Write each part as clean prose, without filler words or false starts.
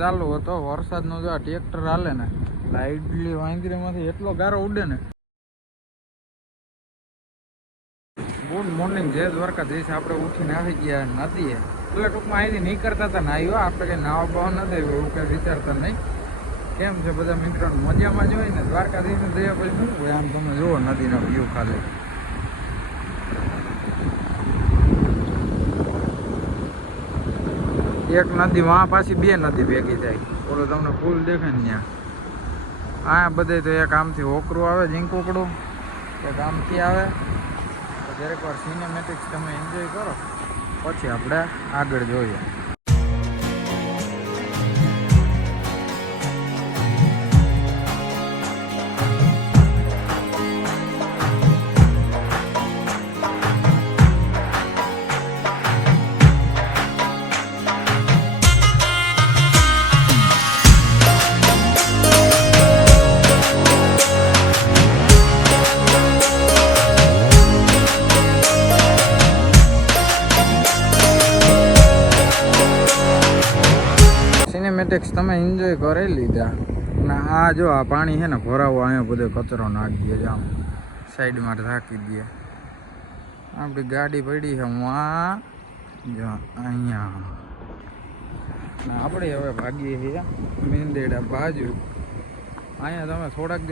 ચાલુ હતો વરસાદનો જો આ ટ્રેક્ટર હાલે ને લાઈટલી વાંદરીમાંથી એટલો ગારો ઉડે ને. ગુડ મોર્નિંગ, જય દ્વારકાધીશ. આપણે ઉઠીને આવી ગયા નદીએ. એટલે ટૂંકમાં અહીંથી નીકળતા હતા નાહીઓ, આપણે કંઈ નાવા બાવા નથી એવું કંઈ વિચારતા નહીં. કેમ છે બધા મિત્રો? મજામાં જ હોય ને? દ્વારકાધીશની દયા પછી શું હોય? આમ તમે જુઓ નદીનો વ્યૂ ખાલી. એક નદી વાં પાછી બે નદી ભેગી થાય. ઓલો તમને પુલ દેખાય ને ત્યાં. આ બધે તો એક આમથી ઓકરું આવે ઝીંકોકડું, એક આમથી આવે. તો દરેક વાર સિનેમેટિક્સ તમે એન્જોય કરો પછી આપણે આગળ જોઈએ. સિનેમેટિક્સ તમે એન્જોય કરી લીધા અને આ જો આ પાણી છે ને ભરાવો, અહીંયા બધો કચરો નાખી દે, આમ સાઈડમાં રાખી દે. આપણી ગાડી પડી છે વાં જો અહીંયા. આપણે હવે ભાગીએ છીએ મેંદેડા બાજુ. અહીંયા તમે થોડાક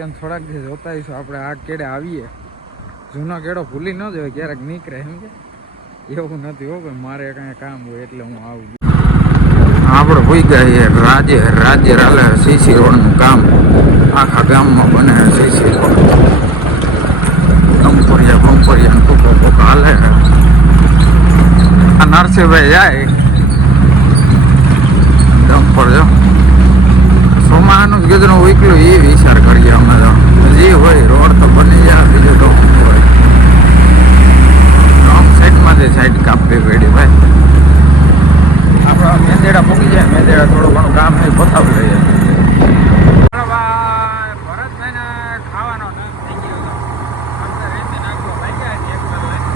દિવસ જોતા હશો. આપણે આ કેડે આવીએ, જૂનો કેડો ભૂલી ન જોઈએ, ક્યારેક નીકળે એમ કે એવું નથી હો ભાઈ. મારે કાંઈ કામ હોય એટલે હું આવું. આપણે ભૂઈ ગયા રાજ્ય હાલે સીસી રોડનું કામ. આખા ગામમાં બને સીસી રોડ. બમ્પરિયા ટૂંકો હાલે. આ નરસિંહભાઈ જાય ડમ્પર જો સોમાનું ગીધનું ઉકલું એ વિચાર કરીએ અમે તો. જે હોય રોડ તો બની જાય, બીજું તો હોય. રોંગ સાઈડમાંથી સાઈડ કાપવી પડી ભાઈ. આપણા મેંદેડા પૂકી જાય. મેંદેડા થોડું ઘણું કામ છે બતાવી લઈએ. ભરતભાઈને ખાવાનો થઈ ગયો હતો. આપણે રેતી નાખવો ભાગ્યા ટ્રેક્ટર લઈને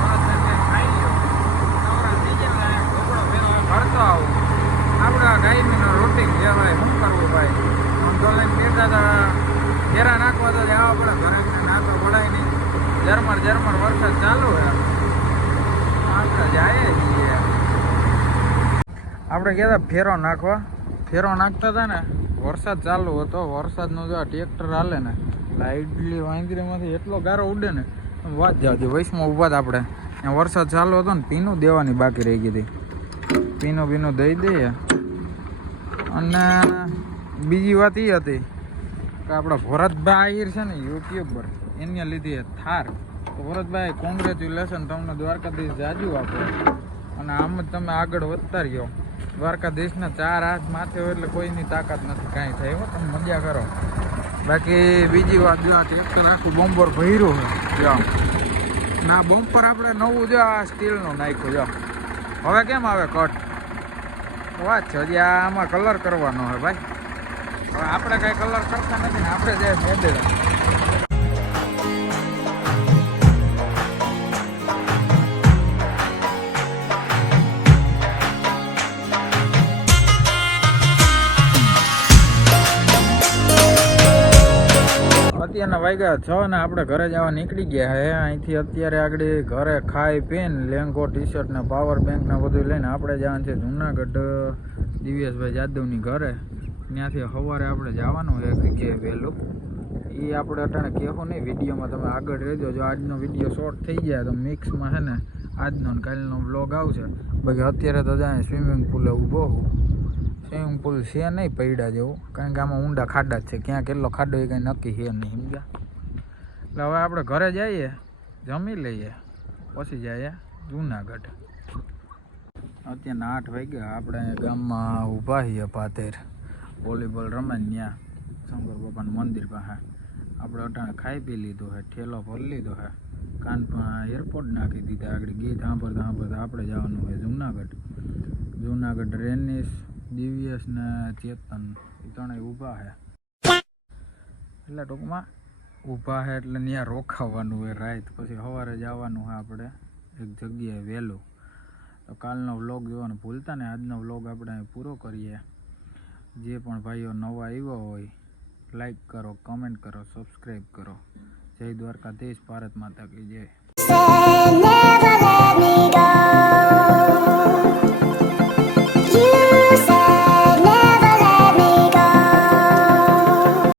ભરતભાઈ ખાઈ લ્યો. નવરા થઈ ગયા ઢોકળો ફેરો ભરતો આવું. આપણા ગાયમીનો રોટી કહેવાય. શું કરવું ભાઈ? ઊંધો લઈને કહેતા હતા ઘેરા નાખવા તો જવા પડે. ઘરે નાખો પડાય નહીં. ઝરમર વરસાદ ચાલુ છે. આપણે જાય છીએ. આપણે કહેતા ફેરો નાખતા હતા ને, વરસાદ ચાલુ હતો. વરસાદનો જો આ ટ્રેક્ટર હાલે ને લાઈટલી વાંદરીમાંથી એટલો ગારો ઉડે ને વાત જાવતી. વૈશમાં ઊભા હતા આપણે, ત્યાં વરસાદ ચાલુ હતો ને પીનું દેવાની બાકી રહી ગઈ હતી. પીનું દઈ દઈએ. અને બીજી વાત એ હતી કે આપણા ભરતભાઈ આહિર છે ને યુટ્યુબર, એને લીધી થાર. તો ભરતભાઈ કોંગ્રેચ્યુલેશન, તમને દ્વારકાધીશ જાજુ આપો. અને આમ જ તમે આગળ વધતા રહ્યો. દ્વારકાધીશના 4 હાથ માથે હોય એટલે કોઈની તાકાત નથી કાંઈ થાય. હો તમે મજા કરો. બાકી બીજી વાત જો આ ટ્રેક્ટર આખું બમ્પર ભર્યું છે જો. ના બમ્પર આપણે નવું જો આ સ્ટીલનું નાખ્યું જો. હવે કેમ આવે કટ વાત છે. હજી આમાં કલર કરવાનો હોય ભાઈ. હવે આપણે કાંઈ કલર કરતા નથી ને, આપણે જે મેંદેડા. અત્યારના વાગ્યા 6 ને આપણે ઘરે જવા નીકળી ગયા હે. અહીંથી અત્યારે આગળ ઘરે ખાઈ પીને લેંગો ટી શર્ટ ને પાવર બેંક ને બધું લઈને આપણે જવાનું છે જુનાગઢ દિવ્યેશભાઈ જાદવની ઘરે. ત્યાંથી સવારે આપણે જવાનું હોય જગ્યાએ વહેલું. એ આપણે અટાણે કહેવું નહીં, વિડીયોમાં તમે આગળ રહેજો. જો આજનો વિડીયો શોર્ટ થઈ જાય તો મિક્સમાં છે ને આજનો ને કાલનો વ્લોગ આવશે. બાકી અત્યારે તો જાય સ્વિમિંગ પુલે ઊભો હું. સ્વિમિંગ પુલ છે નહીં પૈડા જેવું, કારણ કે આમાં ઊંડા ખાડા જ છે. ક્યાં કેટલો ખાડો એ કંઈ નક્કી છે નહીં, સમજ્યા? એટલે હવે આપણે ઘરે જઈએ, જમી લઈએ, પછી જઈએ જુનાગઢ. અત્યારના 8 વાગ્યા. આપણે ગામમાં ઊભા છીએ પાતેર વોલીબોલ રમે ત્યાં શંકર બાપાનું મંદિર પાસે. આપણે અટાણે ખાઈ પી લીધું છે, ઠેલો ભરી લીધો છે, કાનમાં એરપોર્ટ નાખી દીધા. આગળ ગીત સાંભળતા આપણે જવાનું હોય જુનાગઢ. રેનીશ, દિવ્યેશ ને ચેતન એ ત્રણેય ઊભા છે. એટલે ટૂંકમાં ઊભા છે એટલે ત્યાં રોકાવાનું હોય રાત. પછી સવારે જવાનું હોય આપણે એક જગ્યાએ વહેલું. તો કાલનો વ્લોગ જોવાનું ભૂલતા ને. આજનો વ્લોગ આપણે પૂરો કરીએ. જે પણ ભાઈઓ નવા આવ્યા હોય લાઈક કરો, કમેન્ટ કરો, સબસ્ક્રાઈબ કરો. જય દ્વારકાધીશ, ભારત માતા કી જય. Never let me go.